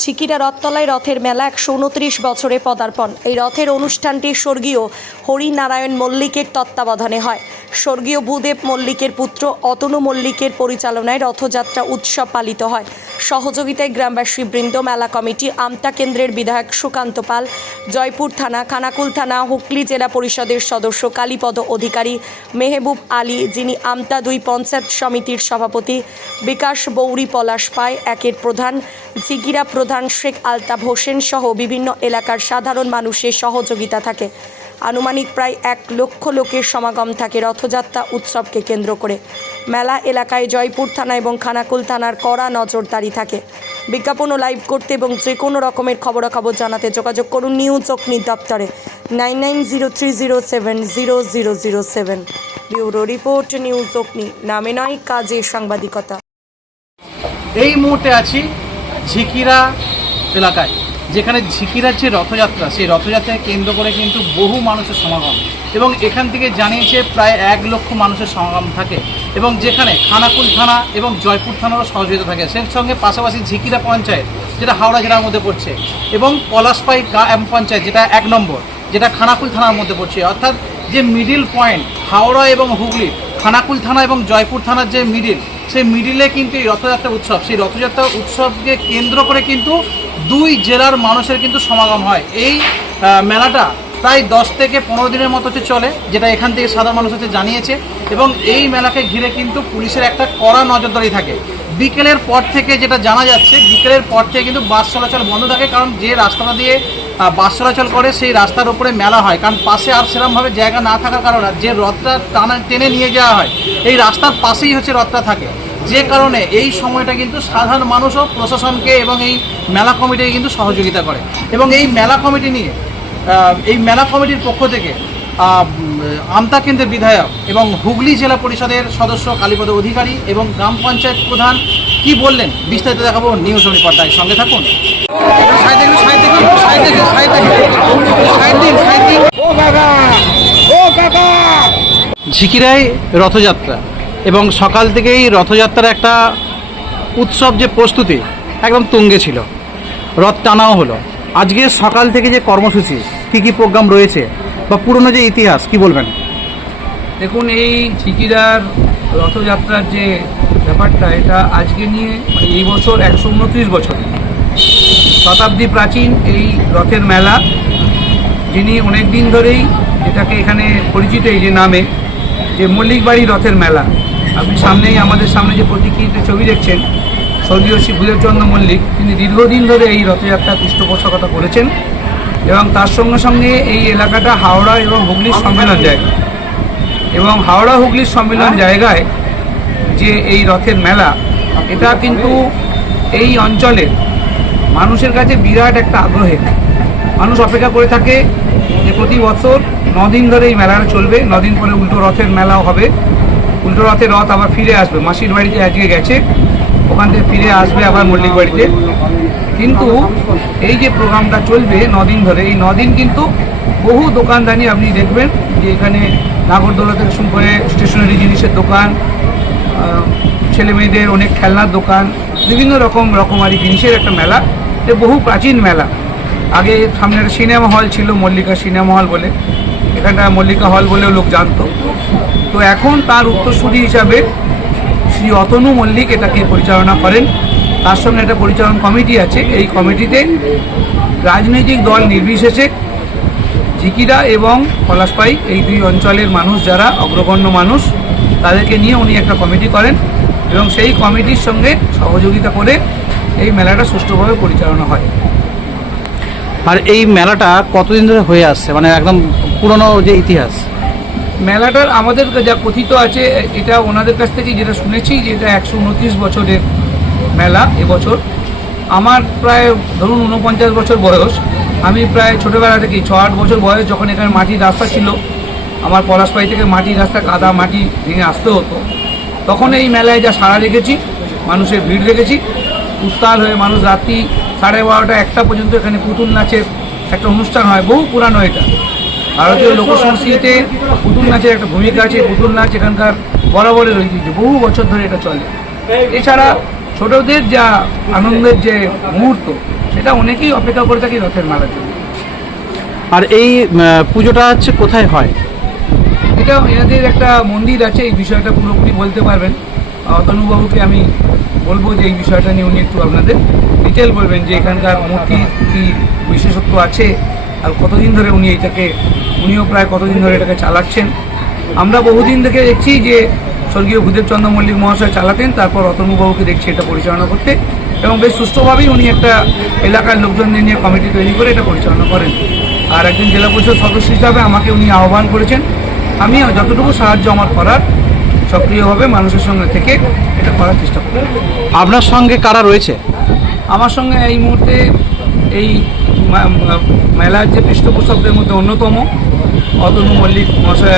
ঝিকিরা রথতলায় রথের মেলা ১২৯ বছরে পদার্পণ। এই রথের অনুষ্ঠানটি স্বর্গীয় হরিনারায়ণ মল্লিকের তত্ত্বাবধানে হয়। স্বর্গীয় ভূদেব মল্লিকের পুত্র অতনু মল্লিকের পরিচালনায় রথযাত্রা উৎসব পালিত হয়। সহযোগিতায় গ্রামবাসী বৃন্দ, মেলা কমিটি, আমতা কেন্দ্রের বিধায়ক সুকান্ত পাল, জয়পুর থানা, খানাকুল থানা, হুগলি জেলা পরিষদের সদস্য কালীপদ অধিকারী, মেহবুব আলী, যিনি আমতা ২ পঞ্চায়েত সমিতির সভাপতি, বিকাশ বৌরি, পলাশ পাই একের প্রধান, ঝিকিরা প্রধান শেখ আলতাফ হোসেন সহ বিভিন্ন এলাকার সাধারণ মানুষের সহযোগিতা থাকে। আনুমানিক প্রায় ১ লক্ষ লোকের সমাগম থাকে রথযাত্রা উৎসবকে কেন্দ্র করে। মেলা এলাকায় জয়পুর থানা এবং খানাকুল থানার কড়া নজরদারি থাকে। বিজ্ঞাপন ও লাইভ করতে এবং যে কোনো রকমের খবরাখবর জানাতে যোগাযোগ করুন নিউজ অগ্নি দপ্তরে 9903070007। ব্যুরো রিপোর্ট, নিউজ অগ্নি, নামে নয় কাজে সাংবাদিকতা। এই মুহূর্তে আছি ঝিকিরা এলাকায়, যেখানে ঝিকিরার যে রথযাত্রা, সেই রথযাত্রাকে কেন্দ্র করে কিন্তু বহু মানুষের সমাগম, এবং এখান থেকে জানিয়েছে প্রায় ১ লক্ষ মানুষের সমাগম থাকে, এবং যেখানে খানাকুল থানা এবং জয়পুর থানারও সহযোগিতা থাকে। সেই সঙ্গে পাশাপাশি ঝিকিরা পঞ্চায়েত, যেটা হাওড়া জেলার মধ্যে পড়ছে, এবং পলাশপাই গ্রাম পঞ্চায়েত, যেটা ১ নম্বর, যেটা খানাকুল থানার মধ্যে পড়ছে। অর্থাৎ যে মিডিল পয়েন্ট হাওড়া এবং হুগলি, খানাকুল থানা এবং জয়পুর থানার যে মিডিল, সেই মিডিলে কিন্তু এই রথযাত্রা উৎসব, সেই রথযাত্রা উৎসবকে কেন্দ্র করে কিন্তু ২ জেলার মানুষের কিন্তু সমাগম হয়। এই মেলাটা প্রায় ১০ থেকে ১৫ দিনের মতো চলে, যেটা এখান থেকে সাধারণ মানুষ হচ্ছে জানিয়েছে, এবং এই মেলাকে ঘিরে কিন্তু পুলিশের একটা কড়া নজরদারি থাকে। বিকেলের পর থেকে যেটা জানা যাচ্ছে, বিকেলের পর থেকে কিন্তু বাস চলাচল বন্ধ থাকে, কারণ যে রাস্তাটা দিয়ে বাস চলাচল করে সেই রাস্তার উপরে মেলা হয়, কারণ পাশে আর সেরকমভাবে জায়গা না থাকার কারণে যে রথটা টেনে নিয়ে যাওয়া হয় এই রাস্তার পাশেই হচ্ছে রথটা থাকে, যে কারণে এই সময়টা কিন্তু সাধারণ মানুষও প্রশাসনকে এবং এই মেলা কমিটিকে কিন্তু সহযোগিতা করে। এবং এই মেলা কমিটি নিয়ে এই মেলা কমিটির পক্ষ থেকে আমতা কেন্দ্রের বিধায়ক এবং হুগলি জেলা পরিষদের সদস্য কালীপদ অধিকারী এবং গ্রাম পঞ্চায়েত প্রধান কি বললেন বিস্তারিত দেখাবো নিউজ অগ্নি পর্দায়। সঙ্গে থাকুন। ঝিকিরায় রথযাত্রা, এবং সকাল থেকেই রথযাত্রার একটা উৎসব যে প্রস্তুতি একদম তুঙ্গে ছিল। রথ টানাও হলো। আজকে সকাল থেকে যে কর্মসূচি, কী প্রোগ্রাম রয়েছে বা পুরনো যে ইতিহাস, কি বলবেন? দেখুন, এই ঝিকিরার রথযাত্রার যে ব্যাপারটা, এটা আজকে নিয়ে এই বছর ১২৯ বছর, শতাব্দী প্রাচীন এই রথের মেলা, যিনি অনেক দিন ধরেই এটাকে এখানে পরিচিত এই যে নামে, যে মল্লিক বাড়ি রথের মেলা। আপনি সামনেই আমাদের সামনে যে প্রতীকীতে ছবি দেখছেন, স্বর্গীয় শ্রী ভূদেবচন্দ্র মল্লিক, তিনি দীর্ঘদিন ধরে এই রথযাত্রার পৃষ্ঠপোষকতা করেছেন, এবং তার সঙ্গে সঙ্গে এই এলাকাটা হাওড়া এবং হুগলির সম্মেলন জায়গা, এবং হাওড়া হুগলির সম্মেলন জায়গায় যে এই রথের মেলা, এটা কিন্তু এই অঞ্চলের মানুষের কাছে বিরাট একটা আগ্রহের। মানুষ অপেক্ষা করে থাকে যে প্রতি বছর ৯ দিন ধরে এই মেলাটা চলবে, ৯ দিন পরে উল্টো রথের মেলাও হবে। উল্টো রথের রথ আবার ফিরে আসবে, মাসির বাড়িতে আজকে গেছে, ওখান থেকে ফিরে আসবে আবার মল্লিক বাড়িতে। কিন্তু এই যে প্রোগ্রামটা চলবে ৯ দিন ধরে, এই ৯ দিন কিন্তু বহু দোকানদানি আপনি দেখবেন যে এখানে নাগরদোলা থেকে শুরু করে স্টেশনারি জিনিসের দোকান, ছেলে মেয়েদের অনেক খেলনার দোকান, বিভিন্ন রকমারি জিনিসের একটা মেলা। এটা বহু প্রাচীন মেলা। আগে সামনে একটা সিনেমা হল ছিল, মল্লিকা সিনেমা হল বলে, এখানটা মল্লিকা হল বলেও লোক জানতো। তো এখন তার উত্তরসূরি হিসাবে শ্রী অতনু মল্লিক এটাকে পরিচালনা করেন। তার সঙ্গে একটা পরিচালন কমিটি আছে। এই কমিটিতে রাজনৈতিক দল নির্বিশেষে ঝিকিরা এবং পলাশপাই, এই ২ অঞ্চলের মানুষ যারা অগ্রগণ্য মানুষ, তাদেরকে নিয়ে উনি একটা কমিটি করেন, এবং সেই কমিটির সঙ্গে সহযোগিতা করে এই মেলাটা সুষ্ঠুভাবে পরিচালনা হয়। আর এই মেলাটা কতদিন ধরে হয়ে আসছে, মানে একদম পুরনো যে ইতিহাস? মেলাটার আমাদের যা কথিত আছে, এটা ওনাদের কাছ থেকে যেটা শুনেছি, যে এটা ১২৯ বছরের মেলা। এবছর আমার প্রায় ধরুন ৪৯ বছর বয়স। আমি প্রায় ছোটোবেলা থেকেই ৬-৮ বছর বয়স, যখন এখানে মাটির রাস্তা ছিল, আমার পলাশপাই থেকে মাটির রাস্তা, কাদা মাটি ভেঙে আসতে হতো, তখন এই মেলায় যা সাড়া রেখেছি, মানুষের ভিড় রেখেছি, উত্তাল হয়ে মানুষ রাত্রি 12:30 1টা পর্যন্ত এখানে পুতুল নাচের একটা অনুষ্ঠান হয়। বহু পুরানো এটা। ভারতীয় লোকসংস্কৃতিতে পুতুল নাচের একটা ভূমিকা আছে। পুতুল নাচ এখানকার বরাবরের ঐতিহ্য, বহু বছর ধরে এটা চলে। এছাড়া ছোটদের যা আনন্দের যে মুহূর্ত, সেটা অনেকেই অপেক্ষা করে থাকে রথের মেলার জন্য। আর এই পুজোটা হচ্ছে কোথায় হয়? এটা এনাদের একটা মন্দির আছে, এই বিষয়টা পুরোপুরি বলতে পারবেন অতনুবাবুকে। আমি বলবো যে এই বিষয়টা নিয়ে উনি একটু আপনাদের ডিটেল বলবেন যে এখানকার মূর্তি কী বিশেষত্ব আছে আর কতদিন ধরে উনিও প্রায় কতদিন ধরে এটাকে চালাচ্ছেন। আমরা বহুদিন থেকে দেখছি যে স্বর্গীয় ভূদেব চন্দ্র মল্লিক মহাশয় চালাতেন, তারপর অতনুবাবুকে দেখছি এটা পরিচালনা করতে, এবং বেশ সুষ্ঠুভাবেই উনি একটা এলাকার লোকজনদের নিয়ে কমিটি তৈরি করে এটা পরিচালনা করেন। আর একজন জেলা পরিষদ সদস্য হিসাবে আমাকে উনি আহ্বান করেছেন, আমি যতটুকু সাহায্য আমার করার সক্রিয়ভাবে মানুষের সঙ্গে থেকে এটা করার চেষ্টা করি। আপনার সঙ্গে কারা রয়েছে? আমার সঙ্গে এই মুহূর্তে এই মেলার যে পৃষ্ঠপোষকদের মধ্যে অন্যতম অতনু মল্লিক মহাশয়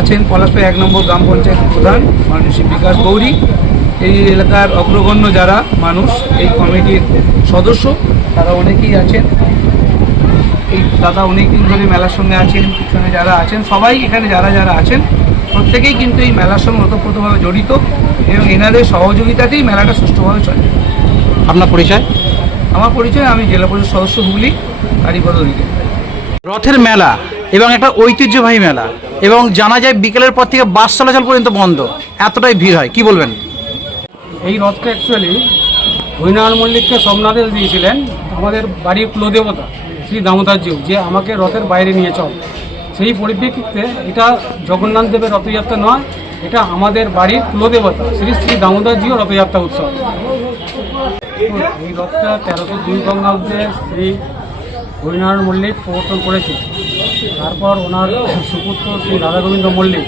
আছেন পলাশপাড়া 1 নম্বর গ্রাম পঞ্চায়েত প্রধান মাননীয় শ্রী বিকাশ গৌরী, এই এলাকার অগ্রগণ্য যারা মানুষ এই কমিটির সদস্য তারা অনেকেই আছেন। এই দাদা অনেক দিন ধরে মেলার সঙ্গে আছেন, পিছনে যারা আছেন সবাই এখানে যারা আছেন প্রত্যেকেই কিন্তু এই মেলার সঙ্গে ওতপ্রোতভাবে জড়িত, এবং এনাদের সহযোগিতাতেই মেলাটা সুষ্ঠুভাবে চলে। আপনার পরিচয়? আমার পরিচয়, আমি জেলা পরিষদ সদস্য হুগলি, কালীপদ অধিকারী। রথের মেলা এবং একটা ঐতিহ্যবাহী মেলা, এবং জানা যায় বিকেলের পর থেকে বাস চলাচল পর্যন্ত বন্ধ, এতটাই ভিড় হয়, কি বলবেন? এই রথটা অ্যাকচুয়ালি হরিনারায়ণ মল্লিককে সোমনাথে দিয়েছিলেন আমাদের বাড়ির কুলদেবতা শ্রী দামোদরজিউ, যে আমাকে রথের বাইরে নিয়ে চল। সেই পরিপ্রেক্ষিতে এটা জগন্নাথ দেবের রথযাত্রা নয়, এটা আমাদের বাড়ির কুলদেবতা শ্রী শ্রী দামোদরজিউ রথযাত্রা উৎসব। এই রথটা 1302 বঙ্গাব্দে শ্রী হরিনারায়ণ মল্লিক প্রবর্তন করেছে। তারপর ওনার সুপুত্র শ্রী রাধা গোবিন্দ মল্লিক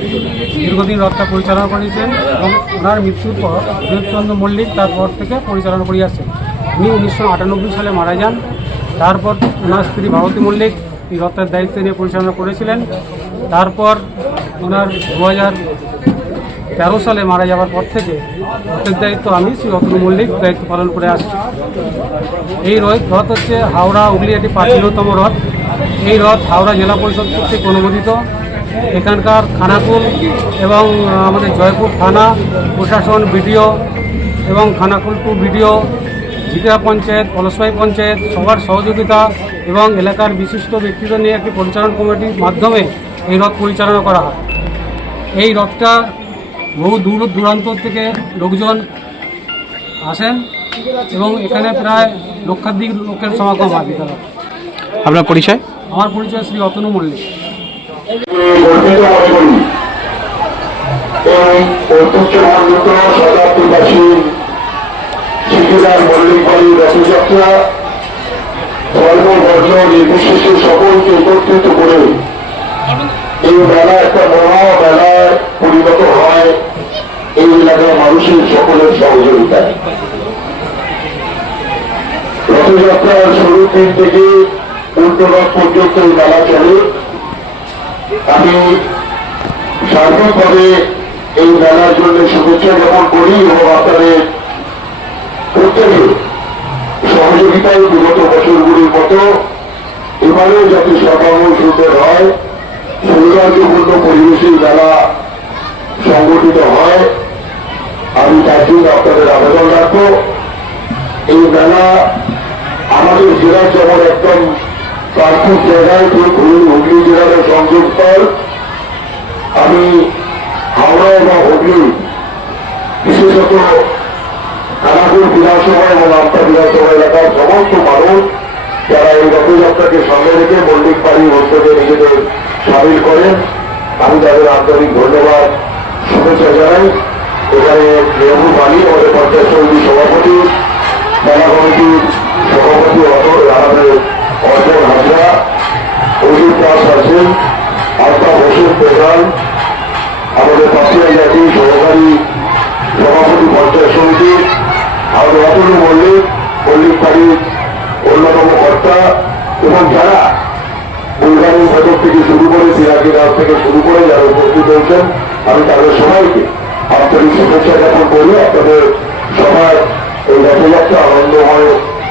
দীর্ঘদিন রথটা পরিচালনা করেছেন, এবং ওনার মৃত্যুর পর দেবচন্দ্র মল্লিক তারপর থেকে পরিচালনা করে আসছেন। উনি 1998 সালে মারা যান। তারপর ওনার স্ত্রী ভারতী মল্লিক এই রথের দায়িত্ব নিয়ে পরিচালনা করেছিলেন। তারপর ওনার 2013 সালে মারা যাওয়ার পর থেকে রথের দায়িত্ব আমি শ্রী অতনু মল্লিক দায়িত্ব পালন করে আসছি। এই রথ হচ্ছে হাওড়া হুগলি একটি প্রাচীনতম রথ। এই রথ হাওড়া জেলা পরিষদ কর্তৃক অনুমোদিত। এখানকার খানাকুল এবং আমাদের জয়পুর থানা প্রশাসন, বিডিও এবং খানাকুল 2 বিডিও, ঝিকরা পঞ্চায়েত, পলাশপাড়া পঞ্চায়েত সবার সহযোগিতা এবং এলাকার বিশিষ্ট ব্যক্তিদের নিয়ে একটি পরিচালনা কমিটির মাধ্যমে এই রথ পরিচালনা করা হয়। এই রথটা বহু দূর দূরান্ত থেকে লোকজন আসেন, এবং এখানে প্রায় লক্ষাধিক লোকের সমাগম হয় বিদ্যালয়। আপনার পরিচয়? আমার পরিচয় শ্রী অতনু মল্লিক। রথযাত্রা ধর্ম বর্ণ নির্বিশেষে সকলকে একত্রিত করে এই মেলা একটা মহা মেলায় পরিণত হয় এই এলাকার মানুষের সকলের সহযোগিতায়। রথযাত্রার শুরুর দিন থেকে উল্টোরথ পর্যন্ত এই মেলা চলে। আমি সার্বিকভাবে এই মেলার জন্য শুভেচ্ছা জ্ঞাপন করি, এবং আপনাদের প্রত্যেকে সহযোগিতায় বিগত বছরগুলির মতো এবারেও যাতে সকাল সুন্দর হয়, সৌন্দর্যপূর্ণ পরিবেশে মেলা সংগঠিত হয়, আমি তার জন্য আপনাদের আবেদন রাখবো। এই মেলা আমাদের জেলার যেমন একদম প্রাথমিক জায়গায় হুগলি জেলার সংযোগস্থল, আমি হাওড়া এবং হুগলি বিশেষত খানাকুল বিধানসভা এবং আমতা বিধানসভা এলাকার সমস্ত মানুষ যারা এই রথযাত্রাকে সামনে রেখে মল্লিক বাড়ির উদ্যোগে নিজেদের সামিল করেন, আমি তাদের আন্তরিক ধন্যবাদ শুভেচ্ছা জানাই। এখানে মেহবুব আলী আমাদের পঞ্চায়েত সমিতির সভাপতি, মেলা কমিটির সভাপতি আমাদের অর্জন হাজরা, অজিত দাস আছেন, আলতাফ হোসেন প্রধান, আমাদের পাপিয়া জাতি সহকারী সভাপতি পঞ্চায়েত সমিতি, আমাদের অতনু মল্লিক বাড়ির অন্যতম কর্তা, এবং যারা বুলগানি ঘটক থেকে শুরু করে সিরাজি গাছ থেকে শুরু করে যারা উপস্থিত হয়েছেন, আমি তাদের সবাইকে আন্তরিক শুভেচ্ছা জ্ঞাপন করি। আপনাদের সবার এই রথযাত্রা আনন্দময়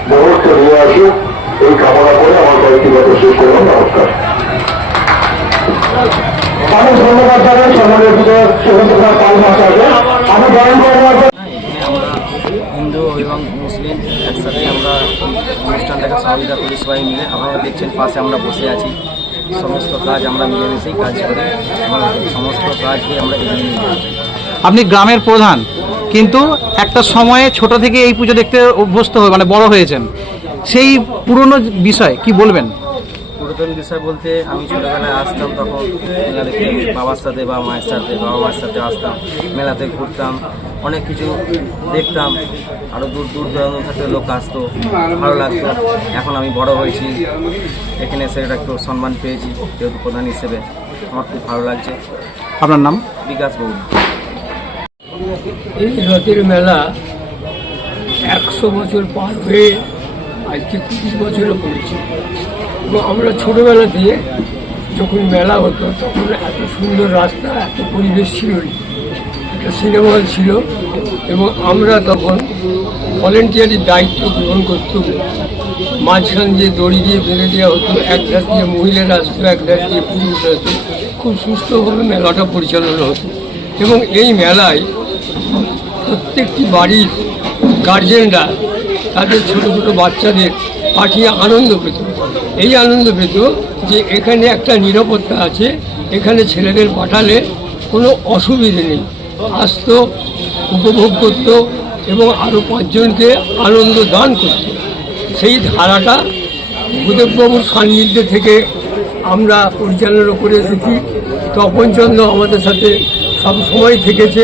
মুহূর্ত নিয়ে আসুক এই কামনা করে আমার কয়েকটি কথা শেষ করলাম। নমস্কার। আমি ধন্যবাদ জানাই সমাজের শুভেচ্ছা পাল মাস আগে আমি বরণ হিন্দু এবং মুসলিম মিলে একসাথে আমরা অনুষ্ঠানটাকে সহযোগিতা করি সবাই মিলে। আপনারা দেখছেন পাশে আমরা বসে আছি, সমস্ত কাজ আমরা মিলেমিশেই কাজ করি এবং সমস্ত কাজকে আমরা এগিয়ে নিয়ে যাই। আপনি গ্রামের প্রধান, কিন্তু একটা সময়ে ছোট থেকে এই পুজো দেখতে অভ্যস্ত হয়ে মানে বড় হয়েছেন, সেই পুরনো বিষয় কি বলবেন? পুরাতন বিষয় বলতে আমি ছোটোবেলায় আসতাম, তখন মেলা দেখতে বাবার সাথে বা মায়ের সাথে, বাবা মায়ের সাথে আসতাম, মেলাতে ঘুরতাম, অনেক কিছু দেখতাম, আরও দূর দূর দূরান্ত থেকে লোক আসতো, ভালো লাগতো। এখন আমি বড় হয়েছি, এখানে এসে একটু সম্মান পেয়েছি যেহেতু প্রধান হিসেবে, আমার খুব ভালো লাগছে। আপনার নাম? বিকাশ বাবু। এই রথের মেলা 100 বছর পার হয়ে আজকে 30 বছরও পড়েছে। এবং আমরা ছোটোবেলা দিয়ে যখন মেলা হতো তখন এত সুন্দর রাস্তা, এত পরিবেশ ছিল না, একটা সিনেমা হল ছিল এবং আমরা তখন ভলেন্টিয়ারির দায়িত্ব গ্রহণ করতাম। মাঝখান দিয়ে দড়ি দিয়ে বেঁধে দেওয়া হতো, এক ধার দিয়ে মহিলারা আসতো, এক ধার দিয়ে পুরুষরা আসতো, খুব সুস্থভাবে মেলাটা পরিচালনা হতো। এবং এই মেলায় প্রত্যেকটি বাড়ির গার্জেনরা তাদের ছোটো ছোটো বাচ্চাদের পাঠিয়ে আনন্দ পেত। এই আনন্দ পেত যে এখানে একটা নিরাপত্তা আছে, এখানে ছেলেদের পাঠালে কোনো অসুবিধে নেই, আসতো, উপভোগ করত এবং আরও 5 জনকে আনন্দ দান করত। সেই ধারাটা ভূদেববাবুর সান্নিধ্যে থেকে আমরা পরিচালনা করে এসেছি। তপনচন্দ্র আমাদের সাথে সব সময় থেকেছে।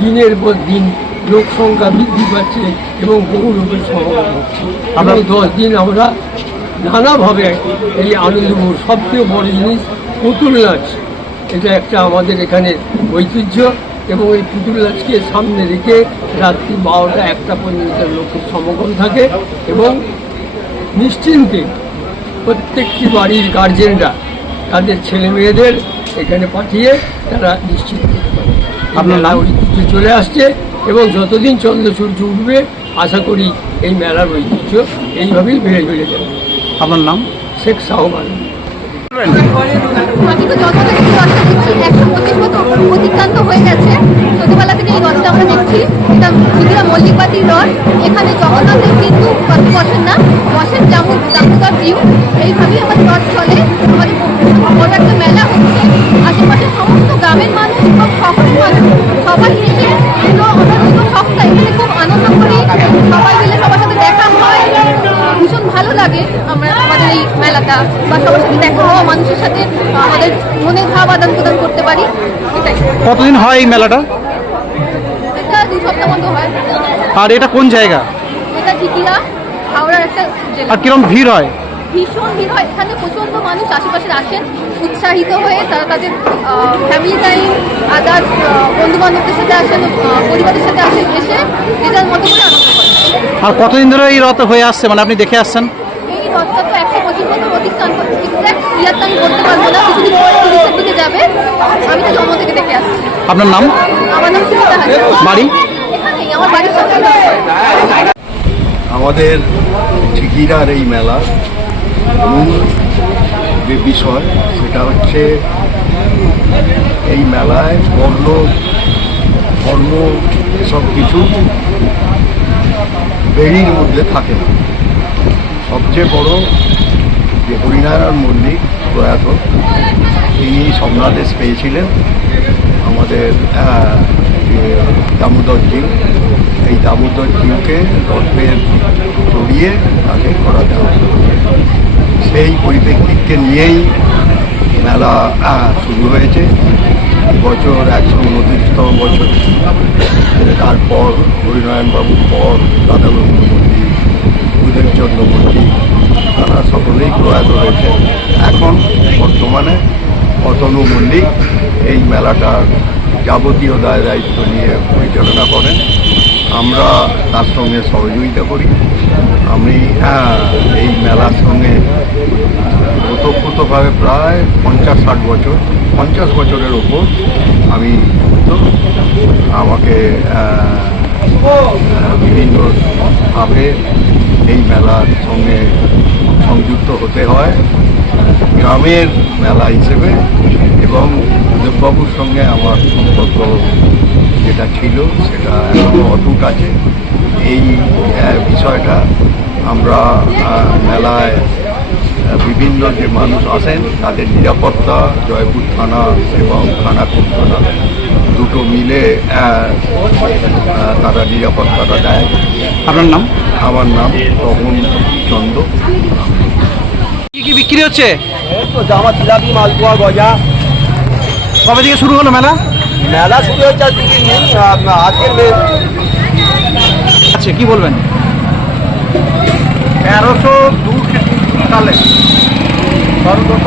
দিনের পর দিন লোক সংখ্যা বৃদ্ধি পাচ্ছে এবং বহু লোকের সমাগম হচ্ছে। আমরা 10 দিন আমরা নানাভাবে এই আনন্দপুর, সবথেকে বড় জিনিস পুতুল নাচ, এটা একটা আমাদের এখানে ঐতিহ্য এবং এই পুতুল নাচকে সামনে রেখে রাত্রি 12টা 1টা পর্যন্ত লোকের সমাগম থাকে এবং নিশ্চিন্তে প্রত্যেকটি বাড়ির গার্জেনরা তাদের ছেলে মেয়েদের এখানে পাঠিয়ে তারা নিশ্চিত করতে পারে। আপনার নাম ঐতিহ্য চলে আসছে এবং যতদিন চন্দ্র সূর্য উঠবে আশা করি এই মেলার ঐতিহ্য এইভাবেই বেড়ে বেড়ে যাবে। আপনার নাম? শেখ সাহমান। আমি তো জন্ম থেকে এই রথটা দেখছি, 125 মতো অতিক্রান্ত হয়ে গেছে। ছোটবেলা থেকে এই রথটা আমরা দেখছি। এটা ঝিকিরা মল্লিকবাতির রথ। এখানে জগন্নাথের কিন্তু বসেন না, বসেন দামোদর জিউ। এইভাবেই আমাদের রথ চলে। আমাদের বড় একটা মেলা হচ্ছে, আশেপাশের সমস্ত গ্রামের মানুষ এবং শহরের মানুষ সবাই এসে আমরা দুটো সপ্তাহ এখানে খুব আনন্দ করি, সবাই মিলে সবার সাথে দেখা হয়, ভীষণ ভালো লাগে। আমাদের এই মেলাটা বা সবার সাথে দেখা হওয়া, মানুষের সাথে আমাদের মনের ভাব আদান প্রদান করতে পারি, এটাই। কতদিন হয় এই মেলাটা? এটা 2 সপ্তাহ মতো হয়। আর এটা কোন জায়গা? এটা ঝিকিরা, হাওড়ার একটা জেলা। আর কিরম ভিড় হয়? ভীষণ ভিড় হয় এখানে, প্রচণ্ড মানুষ আশেপাশে আসেন উৎসাহিত হয়ে। তারা তাদের ফ্যামিলি টাইম, আদার বন্ধু বান্ধবদের সাথে আসেন, পরিবারের সাথে আসেন, এসে যে যার মতো করে আনন্দ করেন। আর কতদিন ধরে এই রথ হয়ে আসছে, মানে আপনি দেখে আসছেন? এই রথটা তো 125 মতো অতিক্রান্ত, এক্স্যাক্ট ইয়ারটা আমি বলতে পারবো না, কিছুদিন পরে 30-এর দিকে যাবে। আমি তো জন্ম থেকে দেখে আসছি। আপনার নাম? আমার নাম সুমিতা হাজার। বাড়ি? এখানেই, আমার বাড়ির সাথে। আমাদের ঝিকিরার এই মেলা মূল যে বিষয় সেটা হচ্ছে এই মেলায় বর্ণ ধর্ম এসব কিছু বেড়ির মধ্যে থাকে না। সবচেয়ে বড় যে হরিনারায়ণ মল্লিক প্রয়াত, তিনি স্বপ্নাদেশ পেয়েছিলেন আমাদের যে দামোদর জিউ, এই দামোদর জিউকে রথের চড়িয়ে তাকে করা দেওয়া। সেই পরিপ্রেক্ষিতকে নিয়েই মেলা শুরু হয়েছে। বছর 129তম বছর। তারপর হরিনারায়ণবাবুর পর দাদাবাবু মল্লিক, ভূদেবচন্দ্র মল্লিক, তারা সকলেই প্রয়াত হয়েছে। এখন বর্তমানে অতনু মল্লিক এই মেলাটার যাবতীয় দায় দায়িত্ব নিয়ে পরিচালনা করেন। আমরা তার সঙ্গে সহযোগিতা করি। আমি এই মেলার সঙ্গে ওতপ্রোতভাবে প্রায় 50-60 বছর, 50 বছরের ওপর আমি আমাকে বিভিন্নভাবে এই মেলার সঙ্গে সংযুক্ত হতে হয় গ্রামের মেলা হিসেবে। এবং দেববাবুর সঙ্গে আমার সম্পর্ক যেটা ছিল সেটা এখনও অটুট আছে। এই বিষয়টা আমরা মেলায় বিভিন্ন যে মানুষ আসেন তাদের নিরাপত্তা জয়পুর থানা এবং খানাকুল থানা দুটো মিলে তারা নিরাপত্তাটা দেয়। আপনার নাম? আমার নাম তপন চন্দ্র। কি কি বিক্রি হচ্ছে? জামা, জিলাপি, মালপোয়া, গজা। কবে থেকে শুরু হলো মেলা? মেলা শুরু হচ্ছে আজকের আচ্ছা, কি বলবেন? 1302 সালে স্বর্গত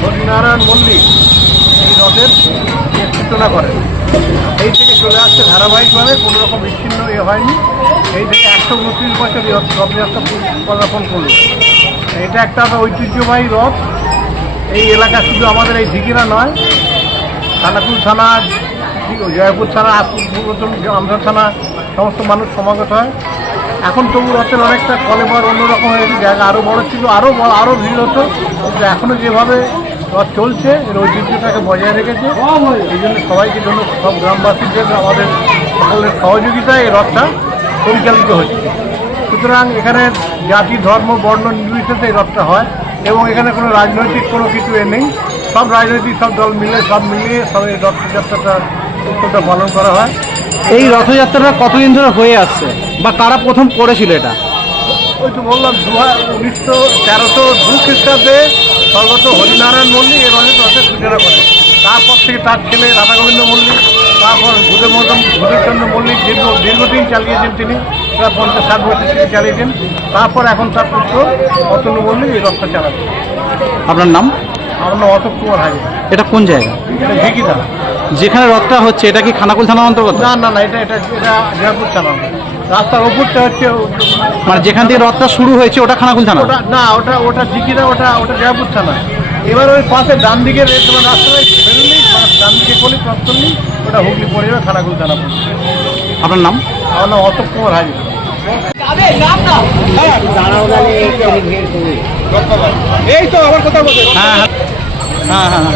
হরিনারায়ণ মল্লিক এই রথের সূচনা করেন। এই থেকে চলে আসছে ধারাবাহিকভাবে, কোনো রকম বিচ্ছিন্ন হয়নি। এই থেকে 129 বছর এই রথযাত্রা পদার্পণ করল। এটা একটা ঐতিহ্যবাহী রথ। এই এলাকা শুধু আমাদের এই ঝিকিরা নয়, খানাকুল থানা, জয়পুর থানা, পূর্বতন আমদা থানা সমস্ত মানুষ সমাগত হয়। এখন তবু রথের অনেকটা কলেবর অন্যরকম হয়েছে, জায়গা আরও বড় ছিল, আরও ভিড় হতো, কিন্তু এখনও যেভাবে রথ চলছে এর ঐতিহ্যটাকে বজায় রেখেছে। এই জন্য সবাইকে জন্য সব গ্রামবাসীদের আমাদের সকলের সহযোগিতায় এই রথটা পরিচালিত হচ্ছে। সুতরাং এখানে জাতি ধর্ম বর্ণ নির্বিশেষে এই রথটা হয় এবং এখানে কোনো রাজনৈতিক কোনো কিছু নেই। সব রাজনৈতিক সব দল মিলিয়ে সব এই রথযাত্রাটা উৎসবটা পালন করা হয়। এই রথযাত্রাটা কতদিন ধরে হয়ে আসছে বা কারা প্রথম করেছিল এটা? ওই তো বললাম 1302 খ্রিস্টাব্দে স্বর্গত হরিনারায়ণ মল্লিক এই রথের সূচনা করেন। তারপর থেকে তার ছেলে রাধাগোবিন্দ মল্লিক, তারপর ভূদেবচন্দ্র মল্লিক দীর্ঘদিন চালিয়েছেন তিনি, প্রায় 50-60 বছর থেকে চালিয়েছেন। তারপর এখন তার পুত্র অতনু মল্লিক এই রথটা চালাচ্ছেন। আপনার নাম? আমার নাম অশোক কুমার হাজরা। এটা কোন জায়গা? এটা ঝিকিদা। যেখানে রথটা হচ্ছে এটা কি খানাকুল থানার অন্তর্গত? না, এটা জয়পুর থানা। রাস্তার ওপরটা হচ্ছে মানে যেখান থেকে রথটা শুরু হয়েছে ওটা খানাকুল থানা? ওটা ঝিকিদা, ওটা জয়পুর থানা। এবার ওই পাশে ডান দিকে রাস্তায় বেরোলেই ডান দিকে ক্রস করলেই ওটা হুগলি পড়ে যাবে, খানাকুল থানা। আপনার নাম? আমার নাম অশোক কুমার হাজরা। এই তো আমার কথা বলতে। হ্যাঁ হ্যাঁ হ্যাঁ হ্যাঁ।